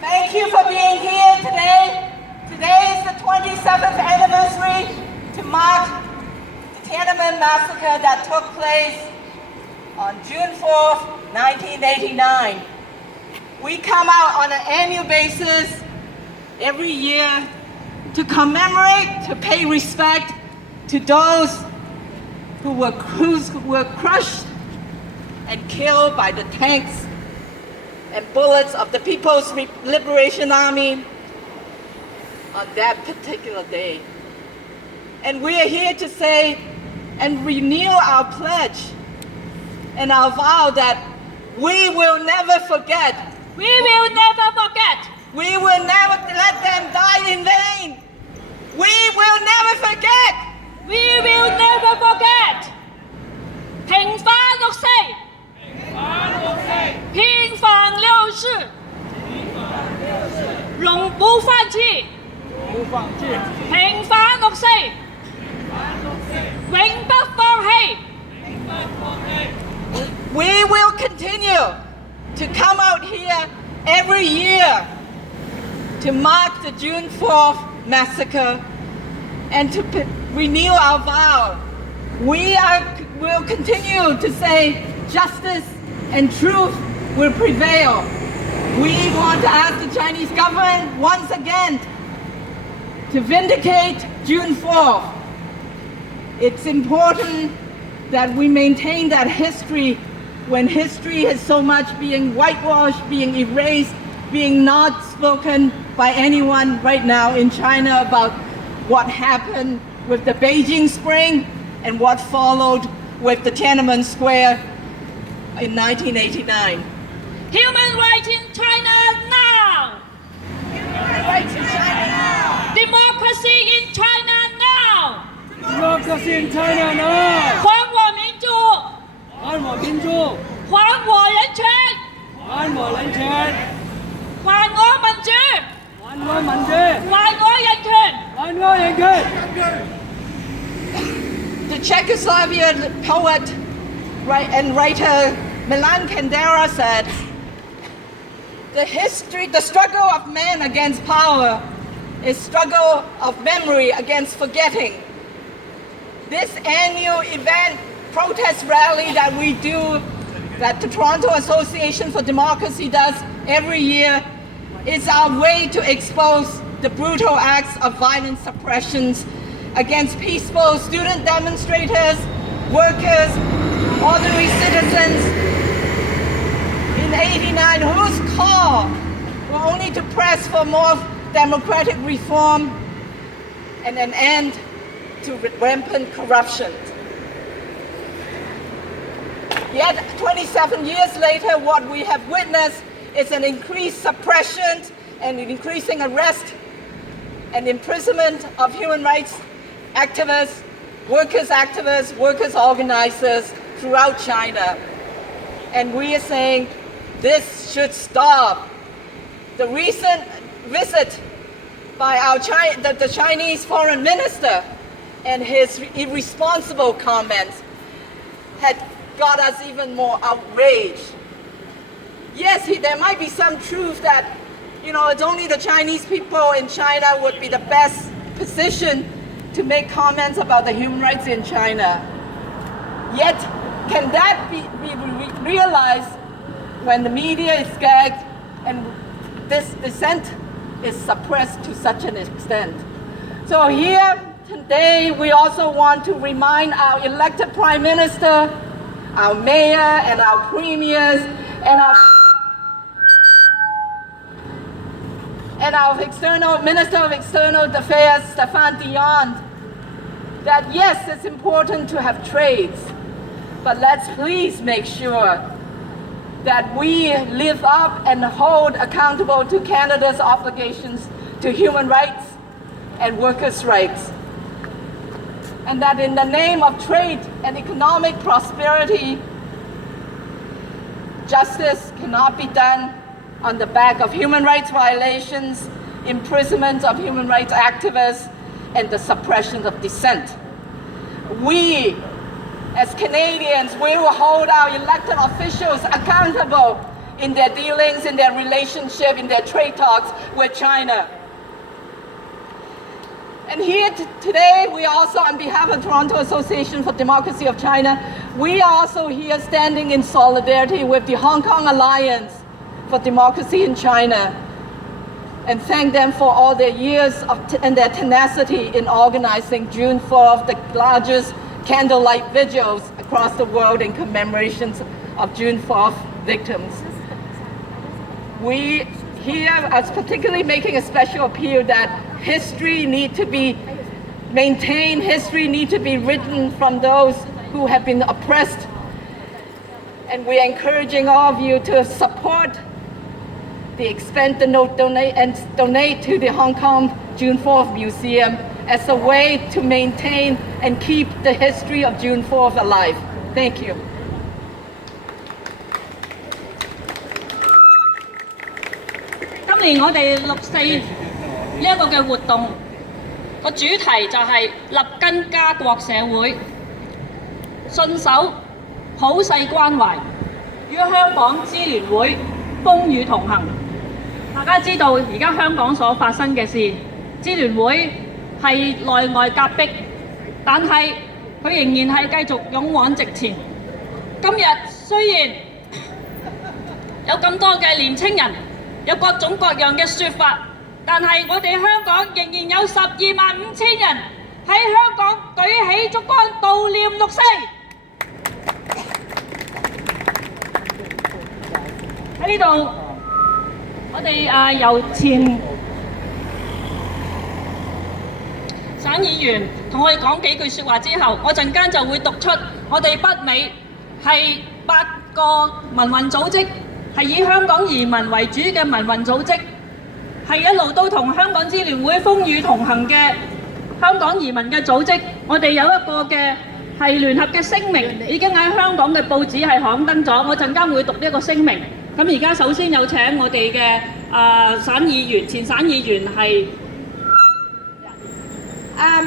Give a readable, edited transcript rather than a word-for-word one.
Thank you for being here today. Today is the 27th anniversary to mark the Tiananmen Massacre that took place on June 4th, 1989. We come out on an annual basis every year to commemorate, to pay respect to those who were crushed and killed by the tanks and bullets of the People's Liberation Army on that particular day. And we are here to say and renew our pledge and our vow that we will never forget. We will never forget. We will never let them die in vain. We will never forget. We will never forget. 平反六四，平反六四，永不放棄，平反六四，永不放棄。We will continue to come out here every year to mark the June 4th massacre and to renew our vow. We will continue to say justice and truth will prevail. We want to ask the Chinese government once again to vindicate June 4th. It's important that we maintain that history when history is so much being whitewashed, being erased, being not spoken by anyone right now in China about what happened with the Beijing Spring and what followed with the Tiananmen Square in 1989. Human rights in China now. Human rights in China now. Democracy in China now. Democracy in China now. 还我民主，还我民主，还我人权，还我人权，还我民主，还我民主，还我人权。还我人权。The Czechoslovakian poet and writer Milan Kundera said, the struggle of man against power is struggle of memory against forgetting. This annual event, protest rally that we do, that the Toronto Association for Democracy does every year, is our way to expose the brutal acts of violent suppressions against peaceful student demonstrators, workers, ordinary citizens in '89 whose call were only to press for more democratic reform and an end to rampant corruption. Yet 27 years later, what we have witnessed is an increased suppression and an increasing arrest and imprisonment of human rights activists, workers organizers throughout China. And we are saying this should stop. The recent visit by the Chinese foreign minister and his irresponsible comments had got us even more outraged. Yes, there might be some truth that, it's only the Chinese people in China would be the best position to make comments about the human rights in China. Yet, can that be realized when the media is gagged and this dissent is suppressed to such an extent? So here today, we also want to remind our elected Prime Minister, our mayor and our premiers, and our Minister of External Affairs, Stéphane Dion, that yes, it's important to have trades, but let's please make sure that we live up and hold accountable to Canada's obligations to human rights and workers' rights. And that in the name of trade and economic prosperity, justice cannot be done on the back of human rights violations, imprisonment of human rights activists, and the suppression of dissent. We As Canadians, we will hold our elected officials accountable in their dealings, in their relationship, in their trade talks with China. And here today, we also, on behalf of Toronto Association for Democracy of China, we are also here standing in solidarity with the Hong Kong Alliance for Democracy in China, and thank them for all their years and their tenacity in organizing June 4th, the largest candlelight vigils across the world in commemorations of June 4th victims. We here are particularly making a special appeal that history need to be maintained, history need to be written from those who have been oppressed. And we are encouraging all of you to support the expense and donate to the Hong Kong June 4th Museum as a way to maintain and keep the history of June 4th alive. Thank you. 今年我哋6·4呢一個嘅活動個主題就係立根家國社會，信守普世關懷，與香港支聯會風雨同行。大家知道而家香港所發生嘅事，支聯會係內外夾迫，但係佢仍然係繼續勇往直前。今日雖然有咁多嘅年青人，有各種各樣嘅説法，但係我哋香港仍然有125000人喺香港舉起燭光悼念6·4。喺呢度，我哋由前省議員同我哋講幾句説話之後，我陣間就會讀出我哋北美係8個民運組織。係以香港移民為主嘅民運組織，係一路都同香港支聯會風雨同行嘅香港移民嘅組織。我哋有一個嘅係聯合嘅聲明，已經喺香港嘅報紙係刊登咗。我陣間會讀呢一個聲明。咁而家首先有請我哋嘅省議員、前省議員係。